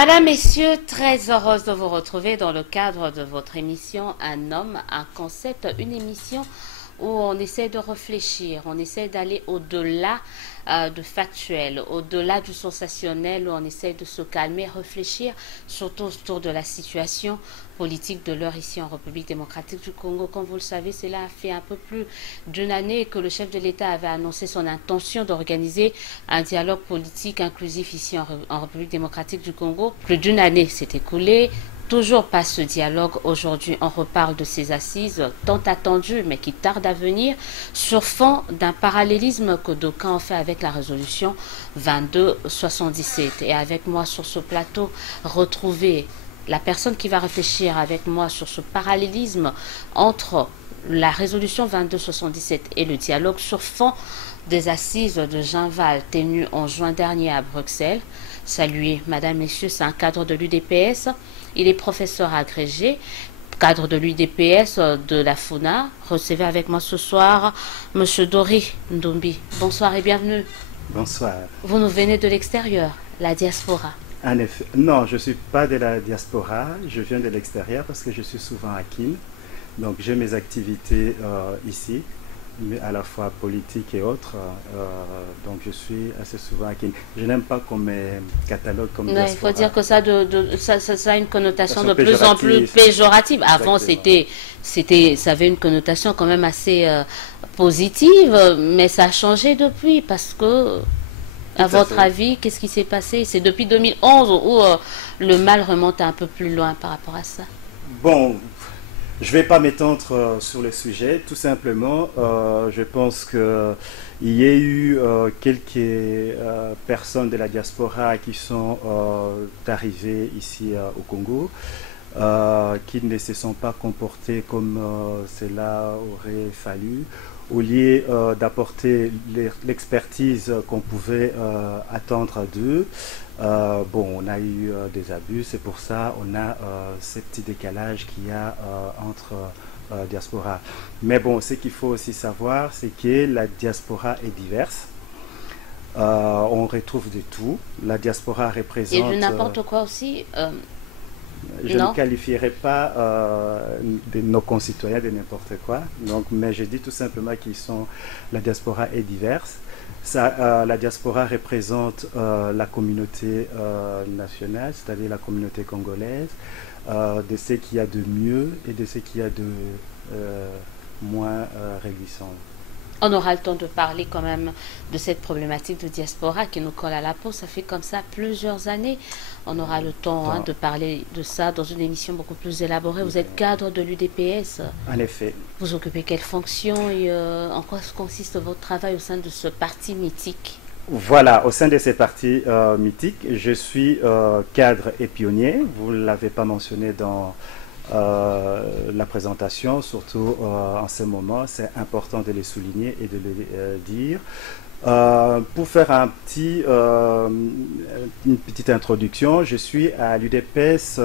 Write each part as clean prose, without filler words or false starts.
Madame, Messieurs, très heureuse de vous retrouver dans le cadre de votre émission Un homme, un concept, une émission où on essaie de réfléchir, on essaie d'aller au-delà de factuel, au-delà du sensationnel, où on essaie de se calmer, réfléchir, surtout autour de la situation politique de l'heure ici en République démocratique du Congo. Comme vous le savez, cela a fait un peu plus d'une année que le chef de l'État avait annoncé son intention d'organiser un dialogue politique inclusif ici en République démocratique du Congo. Plus d'une année s'est écoulée. Toujours pas ce dialogue. Aujourd'hui, on reparle de ces assises tant attendues, mais qui tardent à venir, sur fond d'un parallélisme que d'aucuns ont fait avec la résolution 2277. Et avec moi sur ce plateau, retrouver la personne qui va réfléchir avec moi sur ce parallélisme entre la résolution 2277 et le dialogue sur fond des assises de Jean-Val tenues en juin dernier à Bruxelles. Saluez, Madame, Messieurs, c'est un cadre de l'UDPS. Il est professeur agrégé, cadre de l'UDPS de la FUNA. Recevez avec moi ce soir Monsieur Dori Ndombi. Bonsoir et bienvenue. Bonsoir. Vous nous venez de l'extérieur, la diaspora. En effet, non, je ne suis pas de la diaspora, je viens de l'extérieur parce que je suis souvent à Kin. Donc j'ai mes activités ici, à la fois politiques et autres. Donc je suis assez souvent à Kin. Je n'aime pas qu'on me catalogue comme diaspora. Il faut dire que ça a une connotation de plus en plus péjorative. Avant, ça avait une connotation quand même assez positive, mais ça a changé depuis parce que... À votre avis, qu'est-ce qui s'est passé? C'est depuis 2011 où le mal remonte un peu plus loin par rapport à ça. Bon, je ne vais pas m'étendre sur le sujet. Tout simplement, je pense qu'il y a eu quelques personnes de la diaspora qui sont arrivées ici au Congo, qui ne se sont pas comportées comme cela aurait fallu. Au lieu d'apporter l'expertise qu'on pouvait attendre d'eux, bon, on a eu des abus, c'est pour ça on a ce petit décalage qu'il y a entre diaspora. Mais bon, ce qu'il faut aussi savoir, c'est que la diaspora est diverse. On retrouve de tout. La diaspora représente... Et de n'importe quoi aussi je ne qualifierais pas de nos concitoyens de n'importe quoi, donc, mais je dis tout simplement la diaspora est diverse. La diaspora représente la communauté nationale, c'est-à-dire la communauté congolaise, de ce qu'il y a de mieux et de ce qu'il y a de moins réjouissant. On aura le temps de parler quand même de cette problématique de diaspora qui nous colle à la peau. Ça fait comme ça plusieurs années. On aura le temps de parler de ça dans une émission beaucoup plus élaborée. Vous êtes cadre de l'UDPS. En effet. Vous occupez quelle fonction et en quoi consiste votre travail au sein de ce parti mythique? Voilà, au sein de ces partis mythiques, je suis cadre et pionnier. Vous ne l'avez pas mentionné dans... la présentation, surtout en ce moment, c'est important de les souligner et de le dire. Pour faire une petite introduction, je suis à l'UDPS,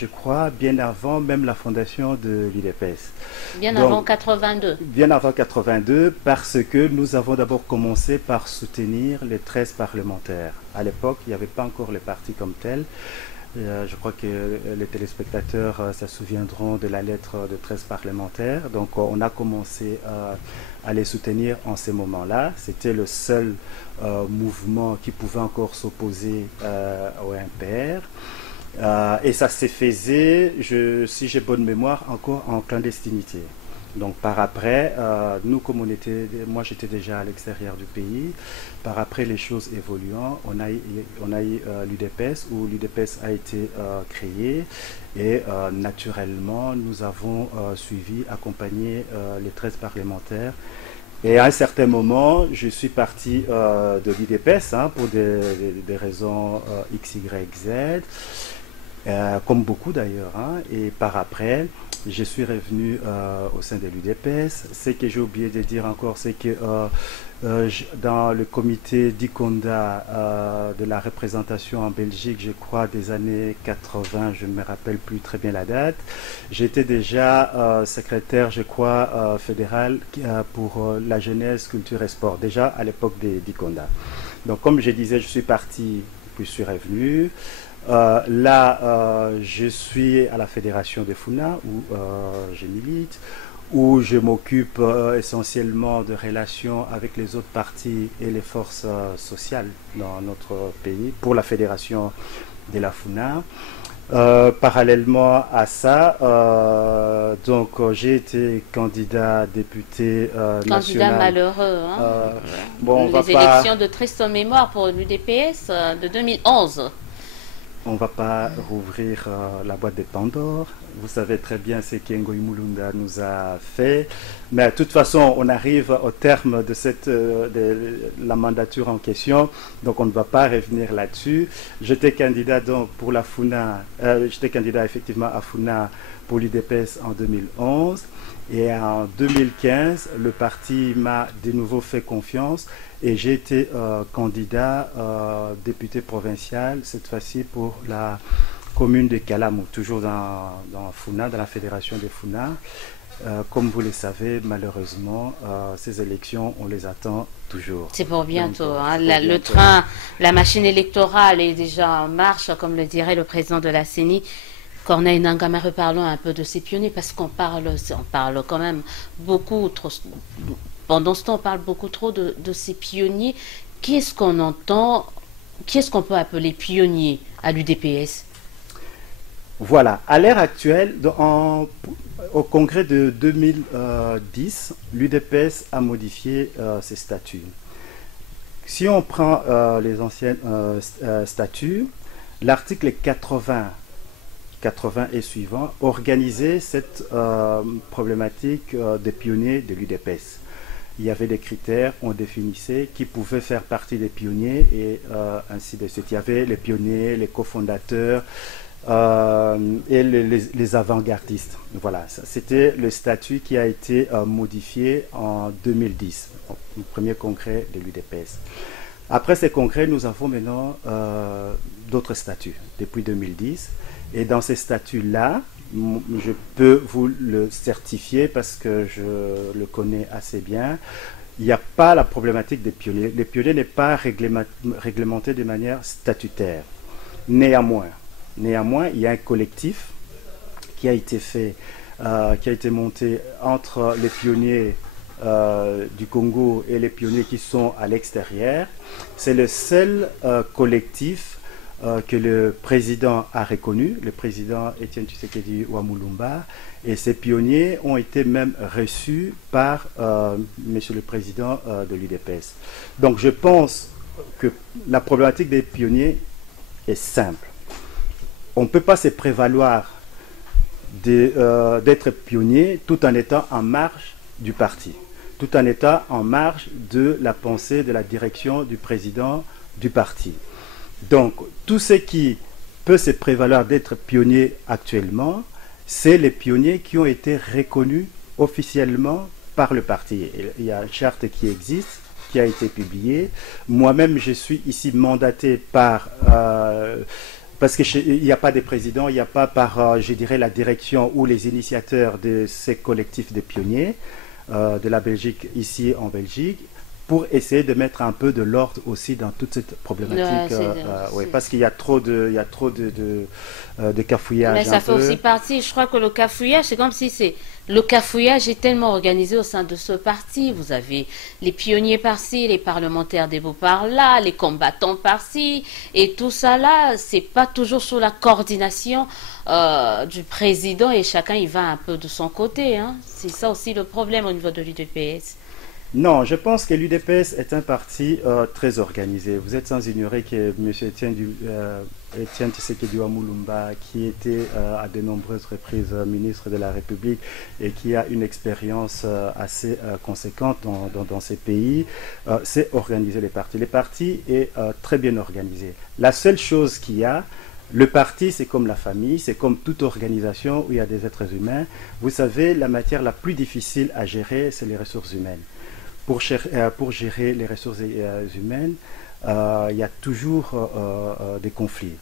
je crois, bien avant même la fondation de l'UDPS. Bien avant 82. Bien avant 82, parce que nous avons d'abord commencé par soutenir les 13 parlementaires. À l'époque, il n'y avait pas encore les partis comme tels. Je crois que les téléspectateurs se souviendront de la lettre de 13 parlementaires. Donc on a commencé à les soutenir en ces moments-là. C'était le seul mouvement qui pouvait encore s'opposer au MPR. Et ça s'est faisait, si j'ai bonne mémoire, encore en clandestinité. Donc par après, nous comme moi j'étais déjà à l'extérieur du pays, par après les choses évoluant, on a eu l'UDPS où l'UDPS a été créé et naturellement nous avons suivi, accompagné les 13 parlementaires. Et à un certain moment, je suis parti de l'UDPS pour des raisons X, Y, Z, comme beaucoup d'ailleurs. Et par après, je suis revenu au sein de l'UDPS. Ce que j'ai oublié de dire encore, c'est que dans le comité d'Ikonda de la représentation en Belgique, je crois des années 80, je ne me rappelle plus très bien la date, j'étais déjà secrétaire, je crois, fédéral pour la jeunesse, culture et sport, déjà à l'époque d'Ikonda. Donc comme je disais, je suis parti, puis je suis revenu. Je suis à la Fédération des Funa où je milite, où je m'occupe essentiellement de relations avec les autres partis et les forces sociales dans notre pays pour la Fédération de la Funa. Parallèlement à ça, j'ai été candidat député Candidat national. malheureux, hein. Bon, Les élections de triste mémoire pour l'UDPS de 2011. On va pas rouvrir la boîte de Pandore. Vous savez très bien ce qu'Ngoy Mulunda nous a fait. Mais de toute façon, on arrive au terme de la mandature en question. Donc, on ne va pas revenir là-dessus. J'étais candidat donc pour la Funa. J'étais candidat effectivement à Funa pour l'UDPS en 2011. Et en 2015, le parti m'a de nouveau fait confiance et j'ai été candidat député provincial, cette fois-ci pour la commune de Kalamou, toujours dans Funa, dans la fédération des Funa. Comme vous le savez, malheureusement, ces élections, on les attend toujours. C'est pour bientôt. Le train, la machine électorale est déjà en marche, comme le dirait le président de la CENI. Corneille Nangaa, reparlons un peu de ces pionniers parce qu'on parle quand même beaucoup trop. Pendant ce temps, on parle beaucoup trop de ces pionniers. Qui est-ce qu'on entend? Qui est-ce qu'on peut appeler pionnier à l'UDPS? Voilà. À l'ère actuelle, au congrès de 2010, l'UDPS a modifié ses statuts. Si on prend les anciens statuts, l'article 80 et suivant organisait cette problématique des pionniers de l'UDPS. Il y avait des critères, on définissait qui pouvaient faire partie des pionniers et ainsi de suite. Il y avait les pionniers, les cofondateurs et les avant-gardistes. Voilà, c'était le statut qui a été modifié en 2010, au premier congrès de l'UDPS. Après ces congrès, nous avons maintenant d'autres statuts depuis 2010. Et dans ces statuts-là, je peux vous le certifier parce que je le connais assez bien. Il n'y a pas la problématique des pionniers. Les pionniers n'est pas réglementé de manière statutaire. Néanmoins, il y a un collectif qui a été fait, qui a été monté entre les pionniers du Congo et les pionniers qui sont à l'extérieur. C'est le seul collectif que le président a reconnu, le président Étienne Tshisekedi Wamulumba, et ces pionniers ont été même reçus par monsieur le président de l'UDPS. Donc je pense que la problématique des pionniers est simple. On ne peut pas se prévaloir d'être pionnier tout en étant en marge du parti, tout en étant en marge de la pensée, de la direction du président du parti. Donc, tout ce qui peut se prévaloir d'être pionnier actuellement, c'est les pionniers qui ont été reconnus officiellement par le parti. Il y a une charte qui existe, qui a été publiée. Moi-même, je suis ici mandaté par... parce qu'il n'y a pas de président, il n'y a pas par, je dirais, la direction ou les initiateurs de ces collectifs de pionniers de la Belgique, ici en Belgique, pour essayer de mettre un peu de l'ordre aussi dans toute cette problématique. Parce qu'il y a trop de cafouillage. Mais ça fait aussi partie, je crois que le cafouillage, c'est comme si le cafouillage est tellement organisé au sein de ce parti. Vous avez les pionniers par-ci, les parlementaires des beaux par-là, les combattants par-ci, et tout ça là, c'est pas toujours sous la coordination du président et chacun il va un peu de son côté. Hein. C'est ça aussi le problème au niveau de l'UDPS. Non, je pense que l'UDPS est un parti très organisé. Vous êtes sans ignorer que M. Étienne Tshisekedi Wamulumba, qui était à de nombreuses reprises ministre de la République et qui a une expérience assez conséquente dans ces pays, c'est organiser les partis. Les partis est très bien organisé. La seule chose qu'il y a, le parti, c'est comme la famille, c'est comme toute organisation où il y a des êtres humains. Vous savez, la matière la plus difficile à gérer, c'est les ressources humaines. Pour gérer les ressources humaines, il y a toujours des conflits.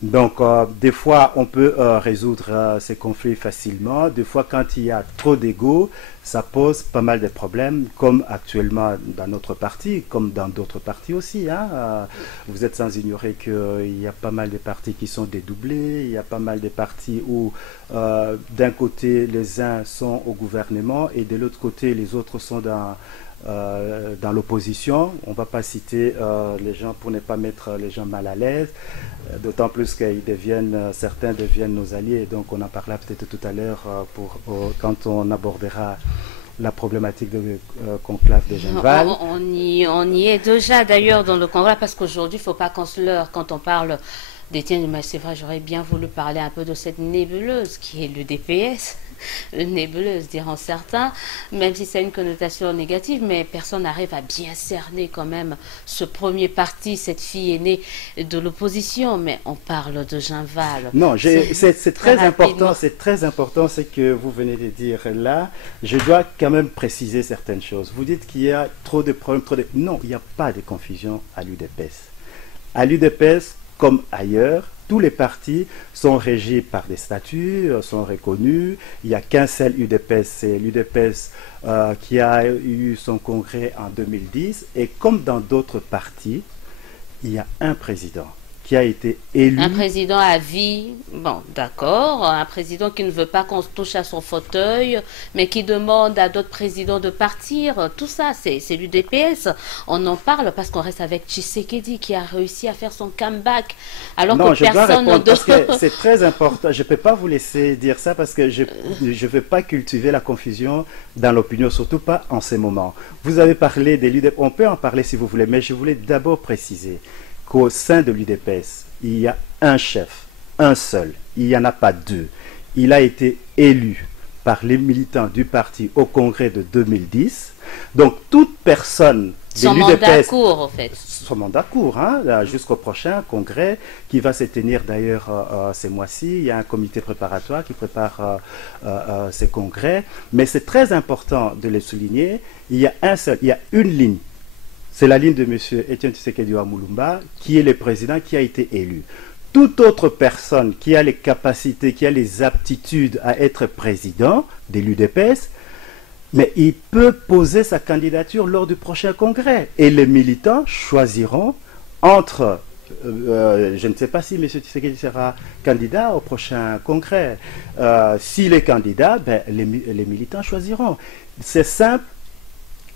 Donc, des fois, on peut résoudre ces conflits facilement. Des fois, quand il y a trop d'ego, ça pose pas mal de problèmes, comme actuellement dans notre parti, comme dans d'autres partis aussi. Hein. Vous êtes sans ignorer qu'il y a pas mal de partis qui sont dédoublés. Il y a pas mal de partis où, d'un côté, les uns sont au gouvernement et de l'autre côté, les autres sont dans l'opposition. On ne va pas citer les gens pour ne pas mettre les gens mal à l'aise, d'autant plus qu'ils certains deviennent nos alliés. Donc on en parlera peut-être tout à l'heure quand on abordera la problématique de conclave de Genval. On y est déjà d'ailleurs dans le conclave, parce qu'aujourd'hui, il ne faut pas qu'on se leurre quand on parle d'Étienne. Mais c'est vrai, j'aurais bien voulu parler un peu de cette nébuleuse qui est le DPS. Nébuleuse, diront certains, même si c'est une connotation négative, mais personne n'arrive à bien cerner quand même ce premier parti, cette fille aînée de l'opposition. Mais on parle de Genval. Non, c'est très important, c'est très important ce que vous venez de dire là. Je dois quand même préciser certaines choses. Vous dites qu'il y a trop de problèmes, Non, il n'y a pas de confusion à l'UDPS. À l'UDPS, comme ailleurs, tous les partis sont régis par des statuts, sont reconnus. Il n'y a qu'un seul UDPS, c'est l'UDPS qui a eu son congrès en 2010. Et comme dans d'autres partis, il y a un président qui a été élu. Un président à vie, bon, d'accord. Un président qui ne veut pas qu'on touche à son fauteuil, mais qui demande à d'autres présidents de partir. Tout ça, c'est l'UDPS. On en parle parce qu'on reste avec Tshisekedi qui a réussi à faire son comeback. Alors non, que personne ne parce que c'est très important. Je ne peux pas vous laisser dire ça parce que je ne veux pas cultiver la confusion dans l'opinion, surtout pas en ces moments. Vous avez parlé de l'UDPS. On peut en parler si vous voulez, mais je voulais d'abord préciser qu'au sein de l'UDPS, il y a un chef, un seul, il n'y en a pas deux. Il a été élu par les militants du parti au congrès de 2010. Donc toute personne de l'UDPS... Son mandat court, en fait. Son mandat court, hein, jusqu'au prochain congrès qui va se tenir d'ailleurs ces mois-ci. Il y a un comité préparatoire qui prépare ces congrès. Mais c'est très important de le souligner, il y a une ligne. C'est la ligne de M. Etienne Tshisekedi Mulumba, qui est le président qui a été élu. Toute autre personne qui a les capacités, qui a les aptitudes à être président de l'UDPS, mais il peut poser sa candidature lors du prochain congrès. Et les militants choisiront entre... je ne sais pas si M. Tshisekedi sera candidat au prochain congrès. S'il est candidat, ben, les militants choisiront. C'est simple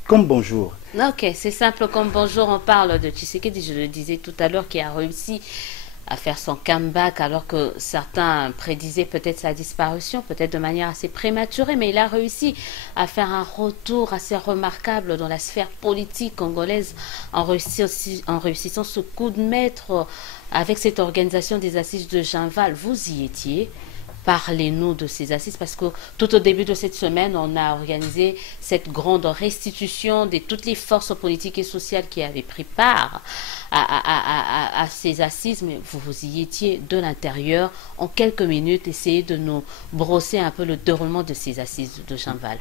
comme bonjour. Ok, c'est simple comme bonjour. On parle de Tshisekedi, je le disais tout à l'heure, qui a réussi à faire son comeback alors que certains prédisaient peut-être sa disparition, peut-être de manière assez prématurée, mais il a réussi à faire un retour assez remarquable dans la sphère politique congolaise en réussissant ce coup de maître avec cette organisation des assises de Genval. Vous y étiez. Parlez-nous de ces assises, parce que tout au début de cette semaine, on a organisé cette grande restitution de toutes les forces politiques et sociales qui avaient pris part à ces assises, mais vous y étiez de l'intérieur. En quelques minutes, essayez de nous brosser un peu le déroulement de ces assises de Genval.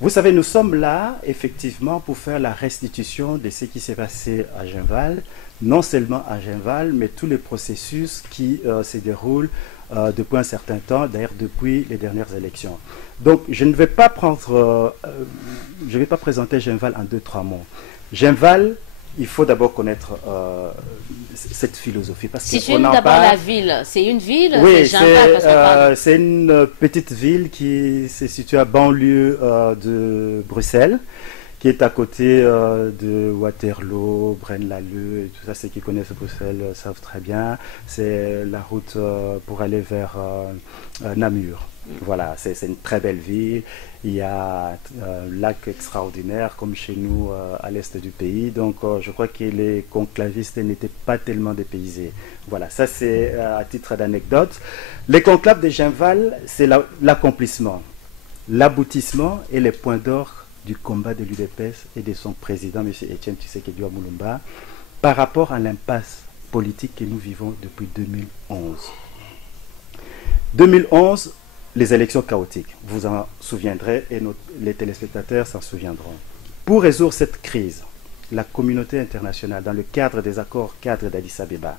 Vous savez, nous sommes là, effectivement, pour faire la restitution de ce qui s'est passé à Genval, non seulement à Genval, mais tous les processus qui se déroulent depuis un certain temps, d'ailleurs depuis les dernières élections. Donc, je ne vais pas présenter Genval en 2-3 mots. Genval, il faut d'abord connaître cette philosophie. Situez d'abord la ville. C'est une ville? Oui, c'est une petite ville qui se situe à banlieue de Bruxelles, qui est à côté de Waterloo, Braine-l'Alleud, et tout ça, ceux qui connaissent Bruxelles savent très bien. C'est la route pour aller vers Namur. Voilà, c'est une très belle ville. Il y a un lac extraordinaire comme chez nous à l'est du pays. Donc je crois que les conclavistes n'étaient pas tellement dépaysés. Voilà, ça c'est à titre d'anecdote. Les conclaves de Genval, c'est l'accomplissement, l'aboutissement et les points d'or du combat de l'UDPS et de son président, M. Etienne Tshisekedi Mulumba, par rapport à l'impasse politique que nous vivons depuis 2011. 2011, les élections chaotiques, vous en souviendrez et les téléspectateurs s'en souviendront. Pour résoudre cette crise, la communauté internationale, dans le cadre des accords cadres d'Addis Abeba,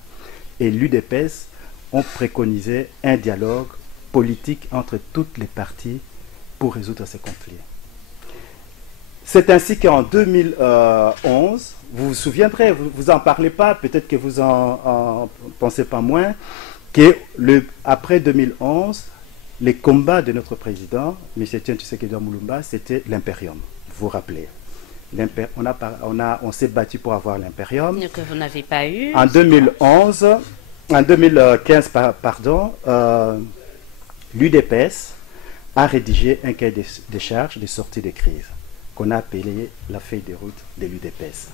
et l'UDPS ont préconisé un dialogue politique entre toutes les parties pour résoudre ces conflits. C'est ainsi qu'en 2011, vous vous souviendrez, vous en parlez pas, peut-être que vous en pensez pas moins, que après 2011, les combats de notre président, M. Etienne Tshisekedi Mulumba, c'était l'impérium. Vous vous rappelez? On s'est battu pour avoir l'impérium. Que vous n'avez pas eu. En 2015, l'UDPS a rédigé un cahier de charges de sortie de crise qu'on a appelé la feuille de route de l'UDPS.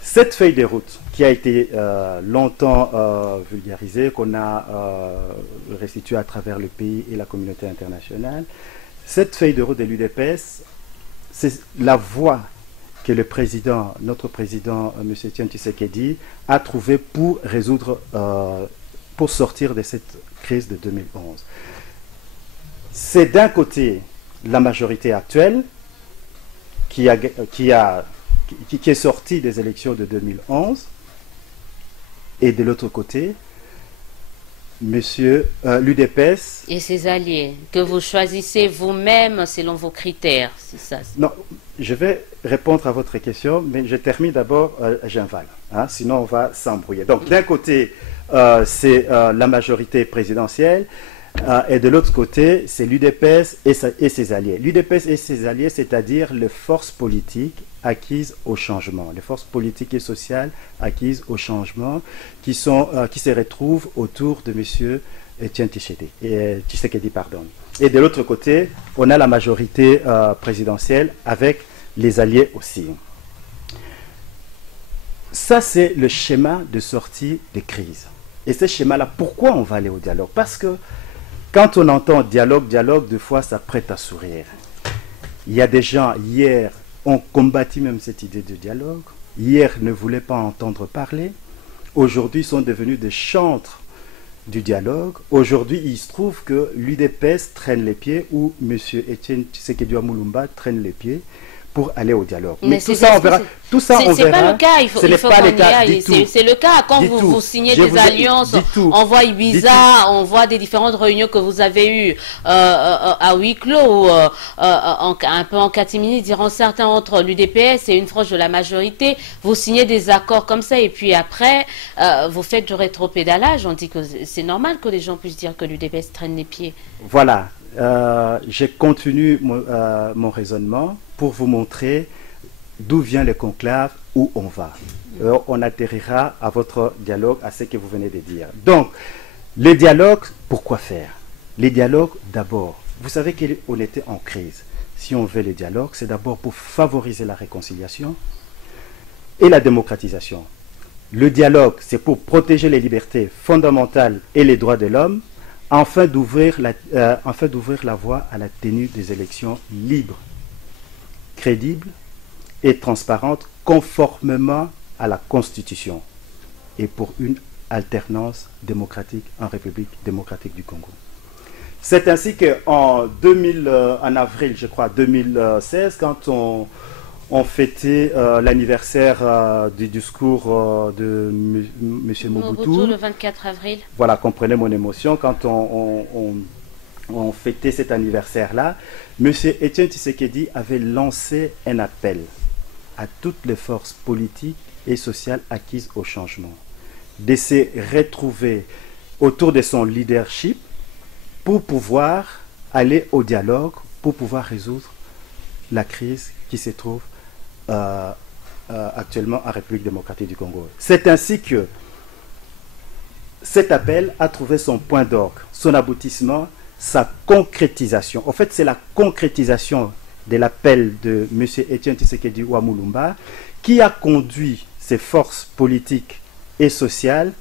Cette feuille de route qui a été longtemps vulgarisée, qu'on a restituée à travers le pays et la communauté internationale, cette feuille de route de l'UDPS, c'est la voie que notre président, M. Etienne Tshisekedi, a trouvée pour pour sortir de cette crise de 2011. C'est d'un côté la majorité actuelle qui est sortie des élections de 2011, et de l'autre côté, l'UDPS... Et ses alliés, que vous choisissez vous-même selon vos critères, c'est ça? Non, je vais répondre à votre question, mais je termine d'abord Genval, sinon on va s'embrouiller. Donc d'un côté, c'est la majorité présidentielle, et de l'autre côté, c'est l'UDPS et ses alliés. L'UDPS et ses alliés, c'est-à-dire les forces politiques acquises au changement, les forces politiques et sociales acquises au changement, qui se retrouvent autour de M. Etienne Tshisekedi. Et de l'autre côté, on a la majorité présidentielle avec les alliés aussi. Ça, c'est le schéma de sortie des crises. Et ce schéma-là, pourquoi on va aller au dialogue? Parce que quand on entend dialogue, des fois, ça prête à sourire. Il y a des gens, hier, ont combattu même cette idée de dialogue. Hier, ne voulaient pas entendre parler. Aujourd'hui, sont devenus des chantres du dialogue. Aujourd'hui, il se trouve que l'UDPS traîne les pieds, ou M. Etienne Tshisekedi Mulumba traîne les pieds pour aller au dialogue. Mais tout ça, on verra. Tout ça, on verra. C'est pas le cas. Il faut qu'on y aille. C'est le cas quand vous signez des alliances. On voit Ibiza, on voit des différentes réunions que vous avez eues à huis clos, un peu en catimini, diront certains, entre l'UDPS et une frange de la majorité. Vous signez des accords comme ça, et puis après, vous faites du rétropédalage. On dit que c'est normal que les gens puissent dire que l'UDPS traîne les pieds. Voilà. Je continue mon raisonnement pour vous montrer d'où vient le conclave, où on va. On atterrira à votre dialogue, à ce que vous venez de dire. Donc, les dialogues, pourquoi faire? Les dialogues, d'abord, vous savez qu'on était en crise. Si on veut les dialogues, c'est d'abord pour favoriser la réconciliation et la démocratisation. Le dialogue, c'est pour protéger les libertés fondamentales et les droits de l'homme, afin d'ouvrir la voie à la tenue des élections libres, crédibles et transparentes, conformément à la Constitution, et pour une alternance démocratique en République démocratique du Congo. C'est ainsi qu'en avril, je crois, 2016, quand on fêtait l'anniversaire du discours de M. Mobutu. Le 24 avril. Voilà, comprenez mon émotion. Quand on fêtait cet anniversaire-là, M. Etienne Tshisekedi avait lancé un appel à toutes les forces politiques et sociales acquises au changement, de se retrouver autour de son leadership pour pouvoir aller au dialogue, pour pouvoir résoudre la crise qui se trouve actuellement en République démocratique du Congo. C'est ainsi que cet appel a trouvé son point d'orgue, son aboutissement, sa concrétisation. En fait, c'est la concrétisation de l'appel de M. Etienne Tshisekedi Mulumba qui a conduit ces forces politiques et sociales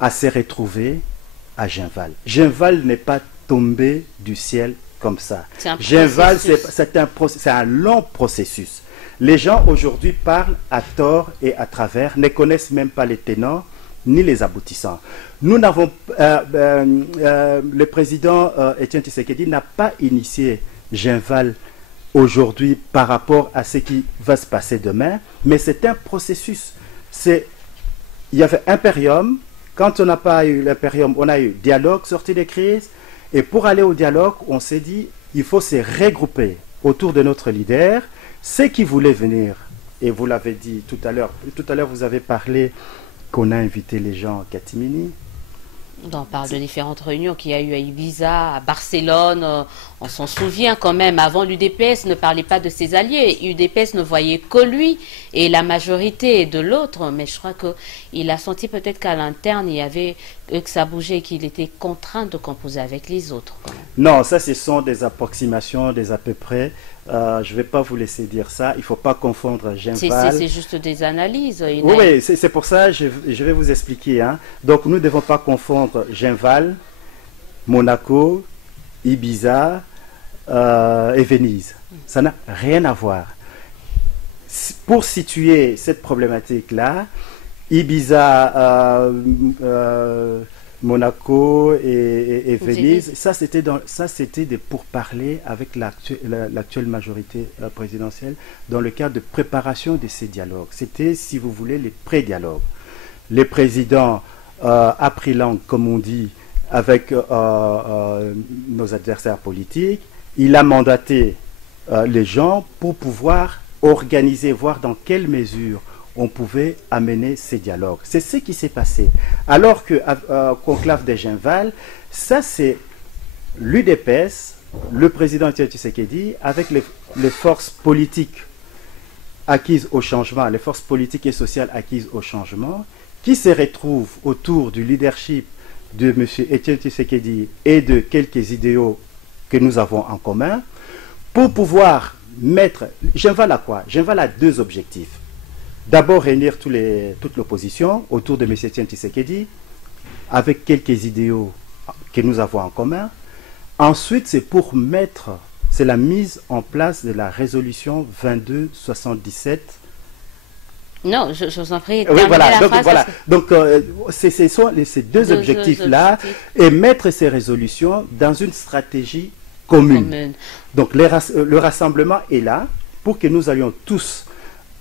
à se retrouver à Genval. Genval n'est pas tombé du ciel comme ça. Genval, c'est un long processus. Les gens aujourd'hui parlent à tort et à travers, ne connaissent même pas les tenants ni les aboutissants. Nous n'avons, le président Etienne Tshisekedi n'a pas initié Genval aujourd'hui par rapport à ce qui va se passer demain, mais c'est un processus. Il y avait Imperium, Quand on n'a pas eu l'impérium, on a eu dialogue, sortie des crises. Et pour aller au dialogue, on s'est dit, il faut se regrouper autour de notre leader. Ceux qui voulaient venir, et vous l'avez dit tout à l'heure vous avez parlé qu'on a invité les gens à Catimini. On parle de différentes réunions qu'il y a eu à Ibiza, à Barcelone. On s'en souvient quand même. Avant, l'UDPS ne parlait pas de ses alliés. L'UDPS ne voyait que lui et la majorité de l'autre. Mais je crois qu'il a senti peut-être qu'à l'interne, il y avait que ça bougeait, qu'il était contraint de composer avec les autres. Non, ça, ce sont des approximations, des à peu près. Je ne vais pas vous laisser dire ça. Il ne faut pas confondre Genval. C'est juste des analyses. Oui, c'est pour ça je vais vous expliquer. Hein. Donc, nous ne devons pas confondre Genval, Monaco, Ibiza et Venise. Ça n'a rien à voir. Pour situer cette problématique-là, Ibiza, Monaco et Venise, ça c'était des pourparlers avec l'actuelle majorité présidentielle dans le cadre de préparation de ces dialogues. C'était, si vous voulez, les pré-dialogues. Le président a pris langue, comme on dit, avec nos adversaires politiques. Il a mandaté les gens pour pouvoir organiser, voir dans quelle mesure on pouvait amener ces dialogues. C'est ce qui s'est passé. Alors que conclave de Genval, ça c'est l'UDPS, le président Tshisekedi, avec les forces politiques acquises au changement, les forces politiques et sociales acquises au changement, qui se retrouvent autour du leadership de M. Etienne Tshisekedi et de quelques idéaux que nous avons en commun, pour pouvoir mettre... Genval a quoi? Genval a deux objectifs. D'abord, réunir toute l'opposition autour de M. Etienne Tshisekedi, avec quelques idéaux que nous avons en commun. Ensuite, c'est la mise en place de la résolution 2277. Non, je vous en prie. Oui, voilà. Donc, ces deux objectifs-là, et mettre ces résolutions dans une stratégie commune. Donc, le rassemblement est là pour que nous allions tous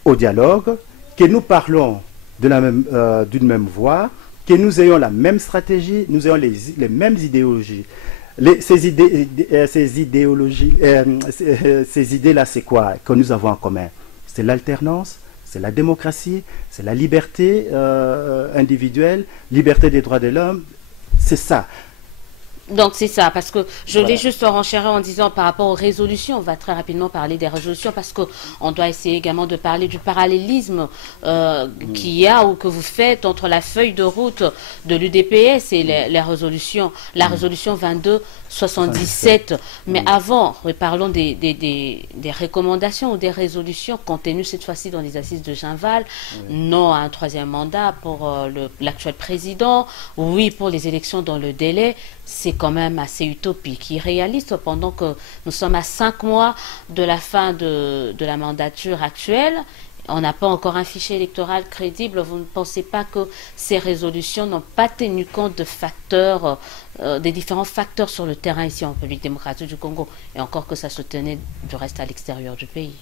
au dialogue, que nous parlons d'une même voix, que nous ayons la même stratégie, nous ayons les mêmes idéologies. Ces idées-là, c'est quoi que nous avons en commun? C'est l'alternance, c'est la démocratie, c'est la liberté individuelle, liberté des droits de l'homme, c'est ça. Donc c'est ça, parce que je voulais juste renchérir en disant par rapport aux résolutions, on va très rapidement parler des résolutions, parce qu'on doit essayer également de parler du parallélisme qu'il y a ou que vous faites entre la feuille de route de l'UDPS et les résolutions, la résolution 2277. Mais avant, parlons des recommandations ou des résolutions contenues cette fois-ci dans les assises de Genval. Non à un troisième mandat pour l'actuel président, oui pour les élections dans le délai. C'est quand même assez utopique, irréaliste, pendant que nous sommes à 5 mois de la fin de la mandature actuelle. On n'a pas encore un fichier électoral crédible. Vous ne pensez pas que ces résolutions n'ont pas tenu compte de facteurs, des différents facteurs sur le terrain ici en République démocratique du Congo, et encore que ça se tenait du reste à l'extérieur du pays?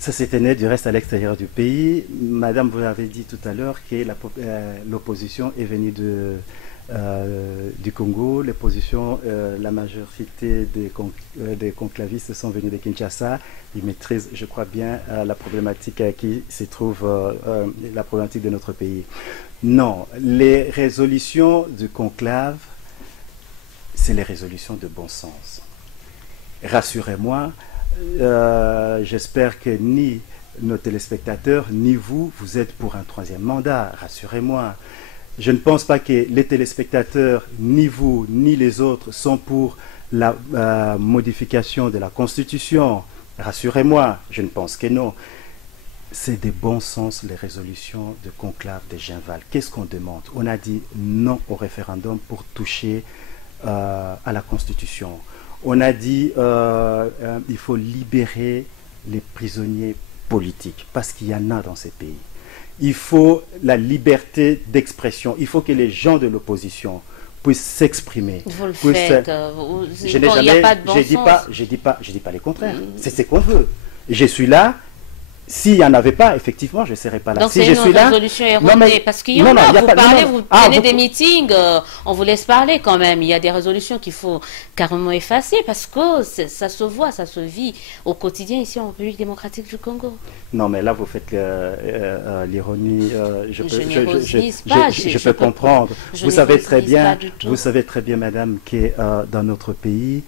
Ça se tenait du reste à l'extérieur du pays. Madame, vous avez dit tout à l'heure que l'opposition est venue du Congo, la majorité des conclavistes sont venus de Kinshasa. Ils maîtrisent, je crois bien, la problématique qui se trouve, la problématique de notre pays. Non, les résolutions du conclave, c'est les résolutions de bon sens. Rassurez-moi, j'espère que ni nos téléspectateurs, ni vous êtes pour un troisième mandat. Rassurez-moi. Je ne pense pas que les téléspectateurs, ni vous, ni les autres, sont pour la modification de la Constitution. Rassurez-moi, je ne pense que non. C'est de bon sens les résolutions de conclave de Genval. Qu'est-ce qu'on demande? On a dit non au référendum pour toucher à la Constitution. On a dit il faut libérer les prisonniers politiques, parce qu'il y en a dans ces pays. Il faut la liberté d'expression. Il faut que les gens de l'opposition puissent s'exprimer. Vous le faites. Je n'ai jamais, je dis pas les contraires. C'est ce qu'on veut. Je suis là s'il n'y en avait pas, effectivement, je ne serais pas là. Donc si c'est je suis une là, résolution erronée, parce qu'il y en a, vous parlez, vous tenez des meetings, on vous laisse parler quand même. Il y a des résolutions qu'il faut carrément effacer, parce que ça se voit, ça se vit au quotidien ici en République démocratique du Congo. Non, mais là, vous faites l'ironie. Je peux comprendre. Vous savez très bien, madame, que dans notre pays,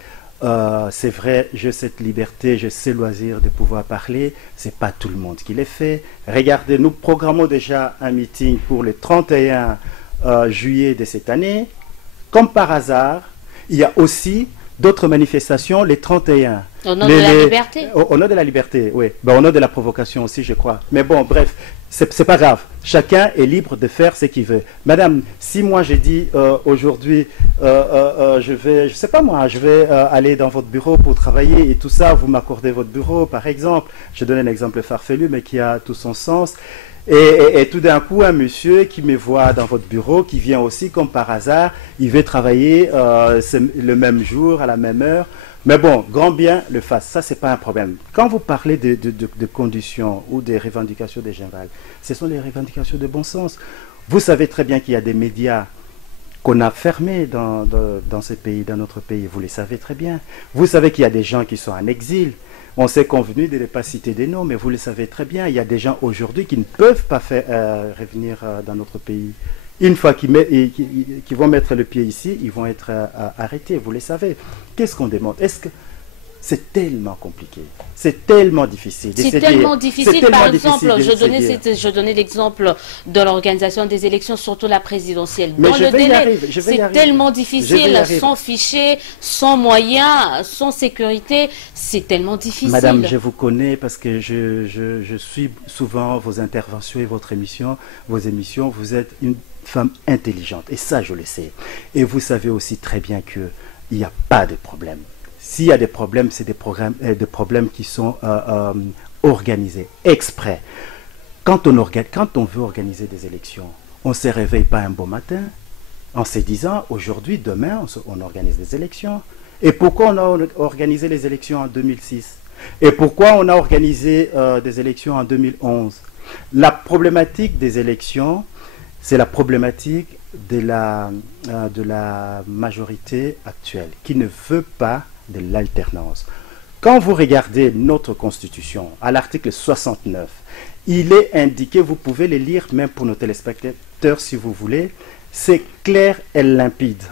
c'est vrai, j'ai cette liberté, j'ai ce loisir de pouvoir parler. C'est pas tout le monde qui le fait. Regardez, nous programmons déjà un meeting pour le 31 juillet de cette année. Comme par hasard, il y a aussi d'autres manifestations les 31. Au nom de la liberté. Au nom de la liberté, oui. Ben, au nom de la provocation aussi, je crois. Mais bon, bref, c'est pas grave. Chacun est libre de faire ce qu'il veut. Madame, si moi j'ai dit aujourd'hui, je sais pas moi, je vais aller dans votre bureau pour travailler et tout ça, vous m'accordez votre bureau, par exemple. Je donne un exemple farfelu, mais qui a tout son sens. Et tout d'un coup, un monsieur qui me voit dans votre bureau, qui vient aussi comme par hasard, il veut travailler le même jour, à la même heure. Mais bon, grand bien le fasse, ça c'est pas un problème. Quand vous parlez de conditions ou des revendications des générales, ce sont des revendications de bon sens. Vous savez très bien qu'il y a des médias qu'on a fermés dans ce pays, dans notre pays, vous le savez très bien. Vous savez qu'il y a des gens qui sont en exil. On s'est convenu de ne pas citer des noms, mais vous le savez très bien, il y a des gens aujourd'hui qui ne peuvent pas revenir dans notre pays. Une fois qu'ils vont mettre le pied ici, ils vont être arrêtés, vous le savez. Qu'est-ce qu'on demande? Est-ce que c'est tellement compliqué, c'est tellement difficile. C'est tellement difficile. Par exemple, je donnais l'exemple de l'organisation des élections, surtout la présidentielle. Dans le délai, c'est tellement difficile, sans fichier, sans moyens, sans sécurité, c'est tellement difficile. Madame, je vous connais parce que je suis souvent vos interventions et votre émission, vos émissions. Vous êtes une femme intelligente et ça, je le sais. Et vous savez aussi très bien qu'il n'y a pas de problème. S'il y a des problèmes, c'est des problèmes qui sont organisés, exprès. Quand on veut organiser des élections, on ne se réveille pas un beau matin en se disant, aujourd'hui, demain, on organise des élections. Et pourquoi on a organisé les élections en 2006? Et pourquoi on a organisé des élections en 2011? La problématique des élections, c'est la problématique de la majorité actuelle, qui ne veut pas de l'alternance. Quand vous regardez notre Constitution, à l'article 69, il est indiqué, vous pouvez le lire même pour nos téléspectateurs si vous voulez, c'est clair et limpide.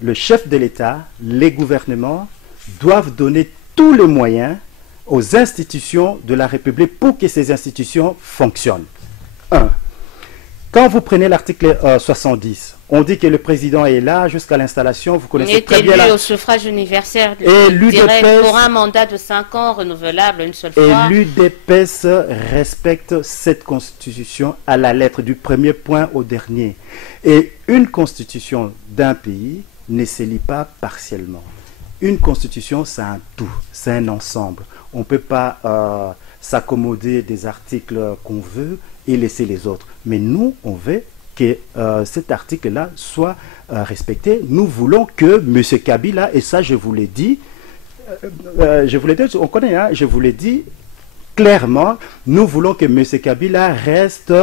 Le chef de l'État, les gouvernements doivent donner tous les moyens aux institutions de la République pour que ces institutions fonctionnent. 1. Quand vous prenez l'article 70, on dit que le président est là jusqu'à l'installation. Vous connaissez très bien élu au suffrage universel direct pour un mandat de 5 ans renouvelable une seule fois. Et l'UDPS respecte cette constitution à la lettre du premier point au dernier. Et une constitution d'un pays ne se lit pas partiellement. Une constitution, c'est un tout, c'est un ensemble. On ne peut pas s'accommoder des articles qu'on veut et laisser les autres. Mais nous, on veut que cet article-là soit respecté. Nous voulons que M. Kabila, et ça je vous l'ai dit, on connaît, hein, je vous l'ai dit clairement, nous voulons que M. Kabila reste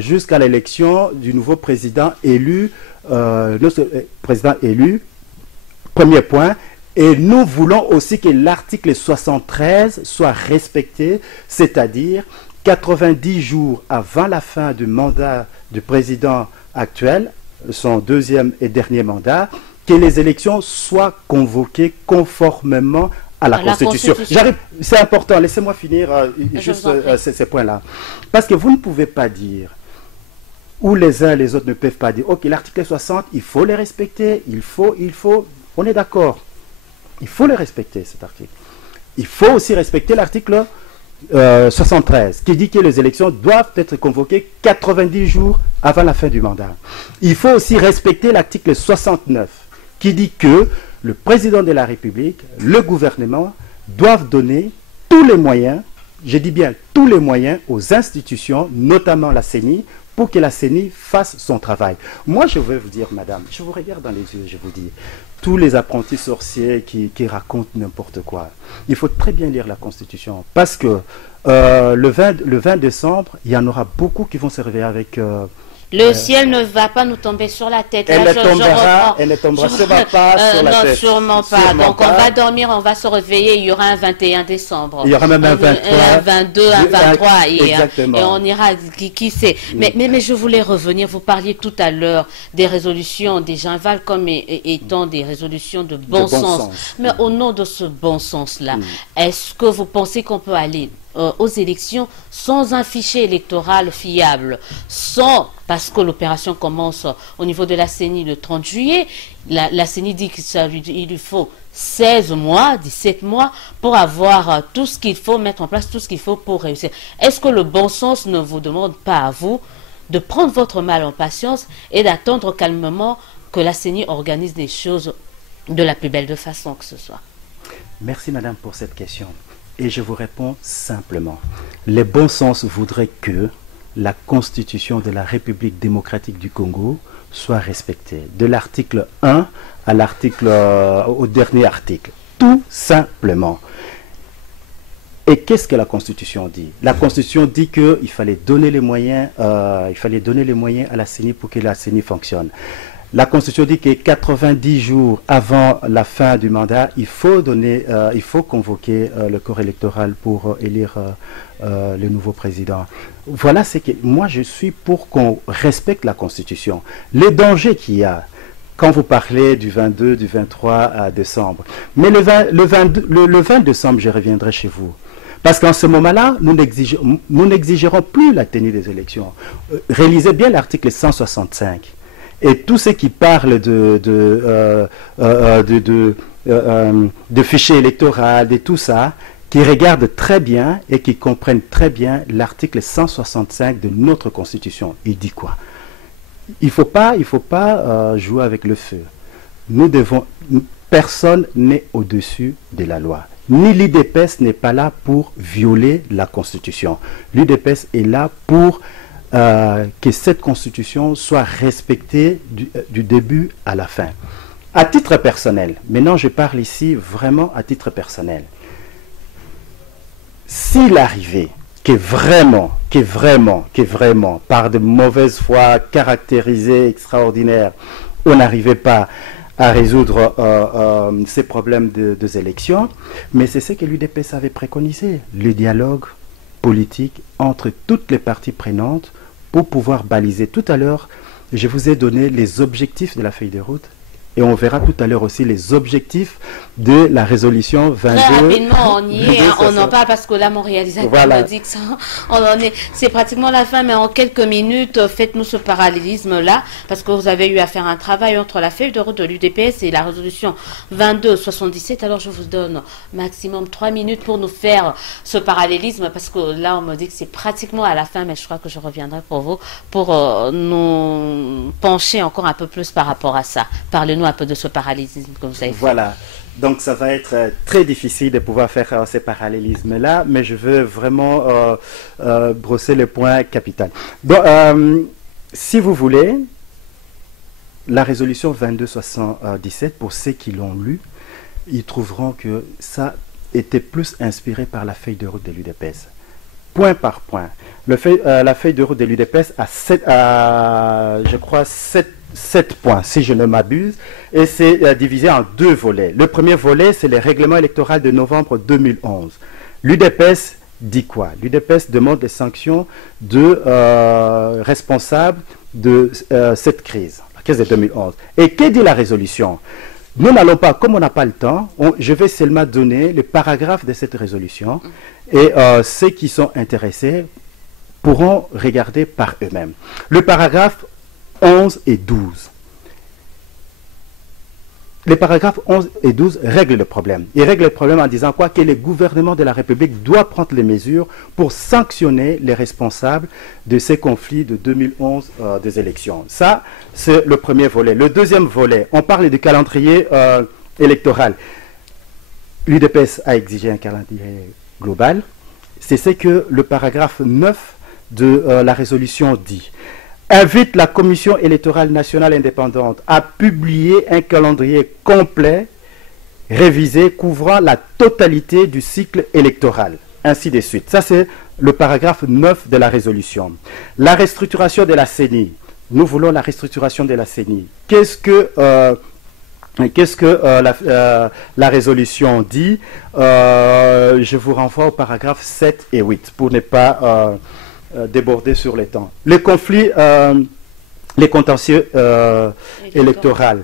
jusqu'à l'élection du nouveau président élu, premier point. Et nous voulons aussi que l'article 73 soit respecté, c'est-à-dire 90 jours avant la fin du mandat du président actuel, son deuxième et dernier mandat, que les élections soient convoquées conformément à la Constitution. J'arrive, c'est important, laissez-moi finir juste ces points-là. Parce que vous ne pouvez pas dire, ou les uns et les autres ne peuvent pas dire, ok, l'article 60, il faut le respecter, il faut, on est d'accord, il faut le respecter cet article. Il faut aussi respecter l'article 73, qui dit que les élections doivent être convoquées 90 jours avant la fin du mandat. Il faut aussi respecter l'article 69, qui dit que le président de la République, le gouvernement, doivent donner tous les moyens je dis bien tous les moyens aux institutions, notamment la CENI, pour que la CENI fasse son travail. Moi, je veux vous dire, madame, je vous regarde dans les yeux, je vous dis, tous les apprentis sorciers qui racontent n'importe quoi, il faut très bien lire la Constitution, parce que le 20 décembre, il y en aura beaucoup qui vont se réveiller avec... le ciel ne va pas nous tomber sur la tête. Elle ne tombera sûrement pas sur la tête. Sûrement pas. Sûrement donc pas. On va dormir, on va se réveiller, il y aura un 21 décembre. Il y aura même un 23. Un 22, un 23. Exactement. Et on ira, qui sait. Mais je voulais revenir, vous parliez tout à l'heure des résolutions des Ginval comme étant des résolutions de bon sens. Mais au nom de ce bon sens-là, est-ce que vous pensez qu'on peut aller aux élections sans un fichier électoral fiable, parce que l'opération commence au niveau de la CENI le 30 juillet, la CENI dit qu'il lui faut 16 mois, 17 mois pour avoir tout ce qu'il faut, mettre en place tout ce qu'il faut pour réussir. Est-ce que le bon sens ne vous demande pas à vous de prendre votre mal en patience et d'attendre calmement que la CENI organise des choses de la plus belle de façon que ce soit? Merci madame pour cette question. Et je vous réponds simplement. Le bon sens voudrait que la Constitution de la République démocratique du Congo soit respectée. De l'article 1 à au dernier article. Tout simplement. Et qu'est-ce que la Constitution dit? La Constitution dit qu'il fallait donner les moyens, à la CENI pour que la CENI fonctionne. La Constitution dit que 90 jours avant la fin du mandat, il faut convoquer le corps électoral pour élire le nouveau président. Voilà, c'est que moi je suis pour qu'on respecte la Constitution. Les dangers qu'il y a, quand vous parlez du 22, du 23 décembre, mais le 20 décembre, je reviendrai chez vous. Parce qu'en ce moment-là, nous n'exigerons plus la tenue des élections. Réalisez bien l'article 165. Et tous ceux qui parlent de fichiers électoraux, de tout ça, qui regardent très bien et qui comprennent très bien l'article 165 de notre Constitution. Il dit quoi? Il faut pas jouer avec le feu. Personne n'est au-dessus de la loi. Ni l'UDPS n'est pas là pour violer la Constitution. L'UDPS est là pour que cette constitution soit respectée du début à la fin. À titre personnel, maintenant je parle ici vraiment à titre personnel. S'il arrivait que vraiment, par de mauvaise foi caractérisée, extraordinaire, on n'arrivait pas à résoudre ces problèmes des élections, mais c'est ce que l'UDPS avait préconisé, le dialogue politique entre toutes les parties prenantes pour pouvoir baliser. Tout à l'heure, je vous ai donné les objectifs de la feuille de route et on verra tout à l'heure aussi les objectifs de la résolution 22. Très rapidement, on y est, on en parle parce que là, mon réalisateur me dit que ça, c'est pratiquement la fin, mais en quelques minutes, faites-nous ce parallélisme-là, parce que vous avez eu à faire un travail entre la feuille de route de l'UDPS et la résolution 2277. Alors, je vous donne maximum 3 minutes pour nous faire ce parallélisme, parce que là, on me dit que c'est pratiquement à la fin, mais je crois que je reviendrai pour vous, pour nous pencher encore un peu plus par rapport à ça. Parlez-nous un peu de ce parallélisme que vous avez fait. Voilà. Donc ça va être très difficile de pouvoir faire ces parallélismes-là, mais je veux vraiment brosser les points capitaux. Donc, si vous voulez, la résolution 2277, pour ceux qui l'ont lu, ils trouveront que ça était plus inspiré par la feuille de route de l'UDPS. Point par point. La feuille de route de l'UDPS a, je crois, 7 points, si je ne m'abuse, et c'est divisé en 2 volets. Le premier volet, c'est le règlement électoral de novembre 2011. L'UDPS dit quoi? L'UDPS demande les sanctions de responsables de cette crise, la crise de 2011. Et que dit la résolution? Nous n'allons pas, comme on n'a pas le temps, je vais seulement donner le paragraphe de cette résolution, et ceux qui sont intéressés pourront regarder par eux-mêmes. Le paragraphe 11 et 12. Les paragraphes 11 et 12 règlent le problème. Ils règlent le problème en disant quoi? Que le gouvernement de la République doit prendre les mesures pour sanctionner les responsables de ces conflits de 2011 des élections. Ça, c'est le premier volet. Le deuxième volet, on parle du calendrier électoral. L'UDPS a exigé un calendrier global. c'est ce que le paragraphe 9 de la résolution dit. Invite la Commission électorale nationale indépendante à publier un calendrier complet, révisé, couvrant la totalité du cycle électoral, ainsi de suite. Ça, c'est le paragraphe 9 de la résolution. La restructuration de la CENI. Nous voulons la restructuration de la CENI. Qu'est-ce que la résolution dit? Je vous renvoie au paragraphe 7 et 8 pour ne pas déborder sur le temps. Les conflits, les contentieux électoraux.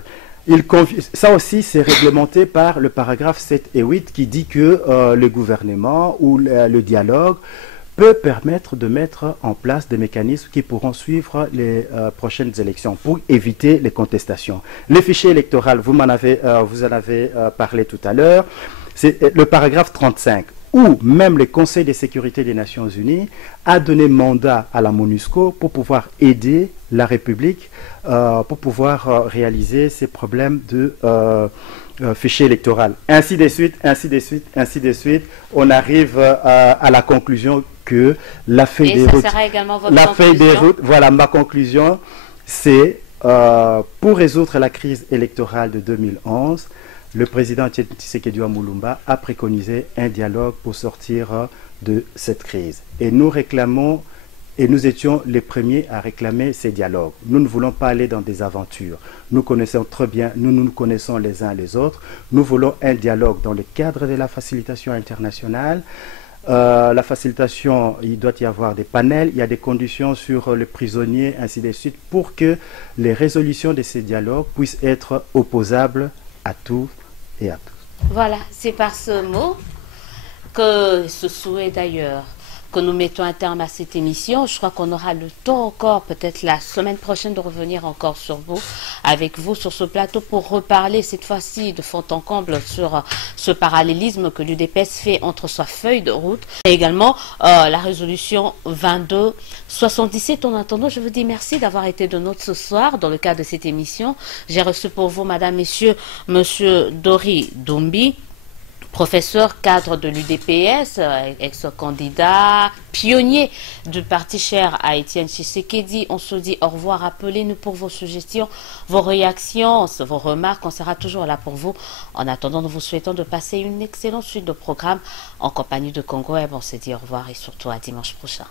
Ça aussi, c'est réglementé par le paragraphe 7 et 8 qui dit que le gouvernement ou le dialogue peut permettre de mettre en place des mécanismes qui pourront suivre les prochaines élections pour éviter les contestations. Les fichiers électoraux, vous en avez parlé tout à l'heure, c'est le paragraphe 35, où même le Conseil de sécurité des Nations Unies a donné mandat à la MONUSCO pour pouvoir aider la République, pour pouvoir réaliser ces problèmes de fichier électoral. Ainsi de suite, ainsi de suite, ainsi de suite. On arrive à la conclusion que la feuille des routes... sera également votre conclusion. Voilà, ma conclusion, c'est pour résoudre la crise électorale de 2011, le président Tshisekedi Moulumba a préconisé un dialogue pour sortir de cette crise. Et nous réclamons, et nous étions les premiers à réclamer ces dialogues. Nous ne voulons pas aller dans des aventures. Nous connaissons très bien, nous nous connaissons les uns les autres. Nous voulons un dialogue dans le cadre de la facilitation internationale. La facilitation, il doit y avoir des panels, il y a des conditions sur les prisonniers, ainsi de suite, pour que les résolutions de ces dialogues puissent être opposables à tous et à tous. Voilà, c'est par ce mot que ce souhait d'ailleurs que nous mettons un terme à cette émission. Je crois qu'on aura le temps encore, peut-être la semaine prochaine, de revenir encore sur vous, avec vous sur ce plateau pour reparler cette fois-ci de fond en comble sur ce parallélisme que l'UDPS fait entre sa feuille de route et également la résolution 2277. En attendant, je vous dis merci d'avoir été de nôtre ce soir dans le cadre de cette émission. J'ai reçu pour vous, madame, messieurs, monsieur Dori Doumbie, professeur cadre de l'UDPS, ex-candidat, pionnier du parti cher à Étienne Tshisekedi. On se dit au revoir. Appelez-nous pour vos suggestions, vos réactions, vos remarques. On sera toujours là pour vous. En attendant, nous vous souhaitons de passer une excellente suite de programmes en compagnie de Congo Web. On se dit au revoir et surtout à dimanche prochain.